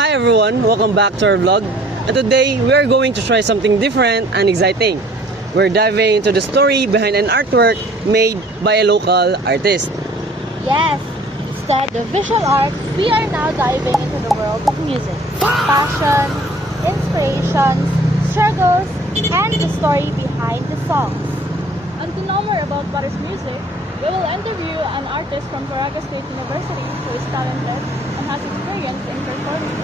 Hi everyone, welcome back to our vlog. And today we are going to try something different and exciting. We're diving into the story behind an artwork made by a local artist. Yes, instead of visual arts, we are now diving into the world of music. Passion, inspirations, struggles, and the story behind the songs. And to know more about what is music, we will interview an artist from Caraga State University who is talented and has experience in performing.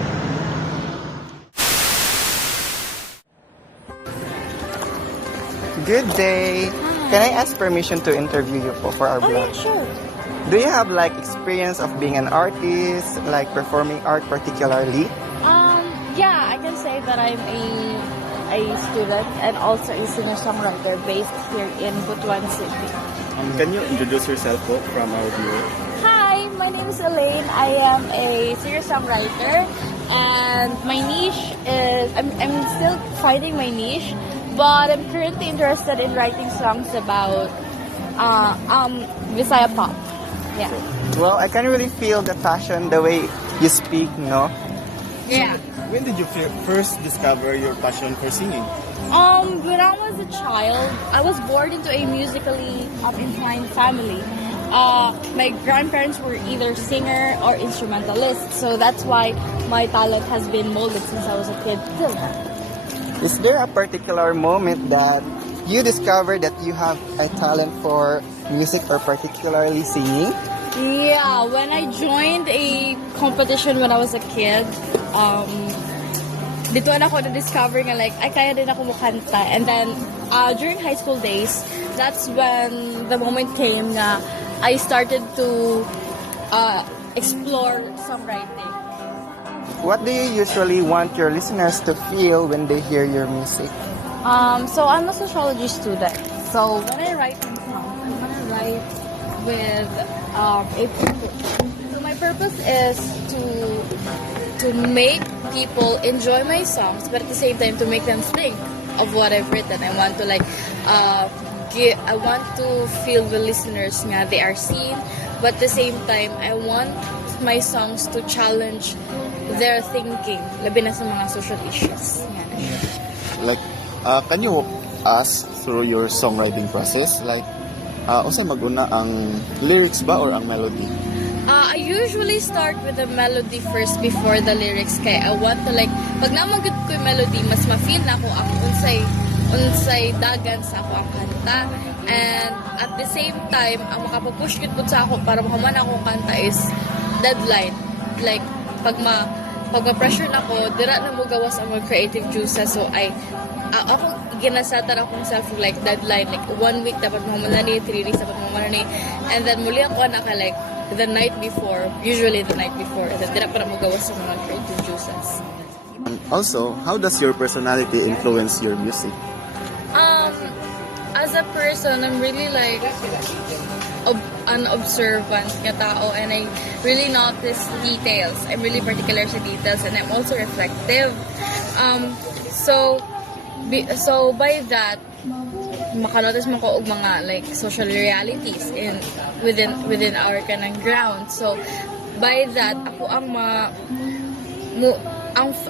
Good day. Can I ask permission to interview you for our Oh blog? yeah, sure. Do you have like experience of being an artist, like performing art particularly? Yeah, I can say that I'm a student and also a singer-songwriter based here in Butuan City. Can you introduce yourself po from our viewer? Hi, my name is Elaine. I am a singer-songwriter and my niche is, I'm still finding my niche, but I'm currently interested in writing songs about Visaya pop. Yeah. Well, I can really feel the passion, the way you speak, no? Yeah. When did you first discover your passion for singing? When I was a child, I was born into a musically inclined family. My grandparents were either singer or instrumentalist, so that's why my talent has been molded since I was a kid till now. Is there a particular moment that you discovered that you have a talent for music or particularly singing? Yeah, when I joined a competition when I was a kid, dito na ako na-discover nga like, ay kaya din ako makanta. And then, during high school days, that's when the moment came na I started to explore songwriting. What do you usually want your listeners to feel when they hear your music? So I'm a sociology student. So when I write my songs, I'm gonna write with a purpose. So my purpose is to make people enjoy my songs, but at the same time to make them think of what I've written. I want to I want to feel the listeners nga they are seen, but at the same time I want my songs to challenge their thinking, labi na sa mga social issues. Like, can you walk us through your songwriting process? Like, usay maguna ang lyrics ba or ang melody? I usually start with the melody first before the lyrics kaya I want to like pag namagot ko yung melody mas ma-feel na ako ang unsay dagan sa ako ang kanta, and at the same time ang makapapush gud pud sa ako para mahuman akong kanta is deadline. Like pag ma-pressure na ako dira na mo gawas ang mga creative juices, so ako ginasatan akong self like deadline, like 1 week dapat mahuman na ni, 3 days dapat mahuman na ni, and then muli ako naka like the night before, usually the night before, and then dira para mo gawas ang mga creative juices. Also, how does your personality influence your music? As a person, I'm really like an observant nga tao, and I really notice details. I'm really particular sa details, and I'm also reflective. So by that, makanotice mo ko og mga like social realities within our kanang ground. So by that, ako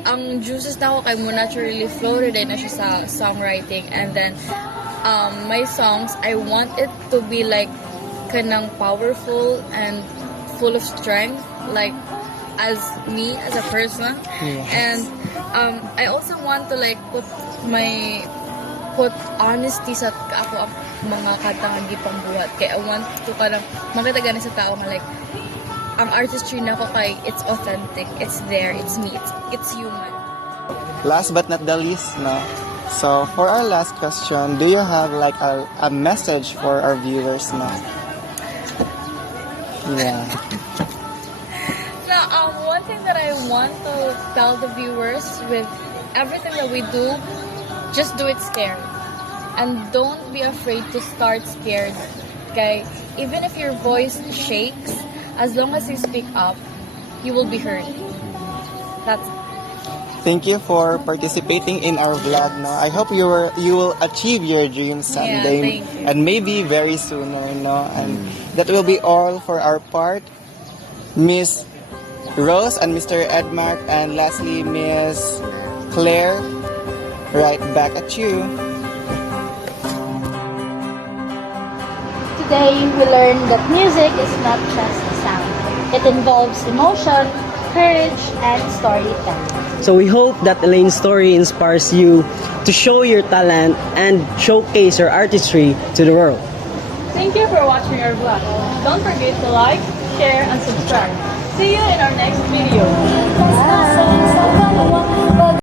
ang juices na ako kay mo naturally flow din na siya sa songwriting, and then my songs, I want it to be like kanang powerful and full of strength, like as me as a person. Yes. And I also want to like put honesty sa ako ang mga kanta nga gipang buhat, kaya I want to parang makita gani sa tao nga like ang artistry na ko kay it's authentic, it's there, it's me, it's human. Last but not the least, no? So, for our last question, do you have like a message for our viewers now? Yeah. So, one thing that I want to tell the viewers with everything that we do, just do it scared. And don't be afraid to start scared. Okay? Even if your voice shakes, as long as you speak up, you will be heard. That's it. Thank you for participating in our vlog. No, I hope you will achieve your dreams someday, thank you. and maybe very sooner. No, and that will be all for our part, Miss Rose and Mr. Edmark, and lastly, Miss Claire. Right back at you. Today, we learned that music is not just a sound. It involves emotion, courage, and storytelling. So we hope that Elaine's story inspires you to show your talent and showcase your artistry to the world. Thank you for watching our vlog. Don't forget to like, share, and subscribe. See you in our next video.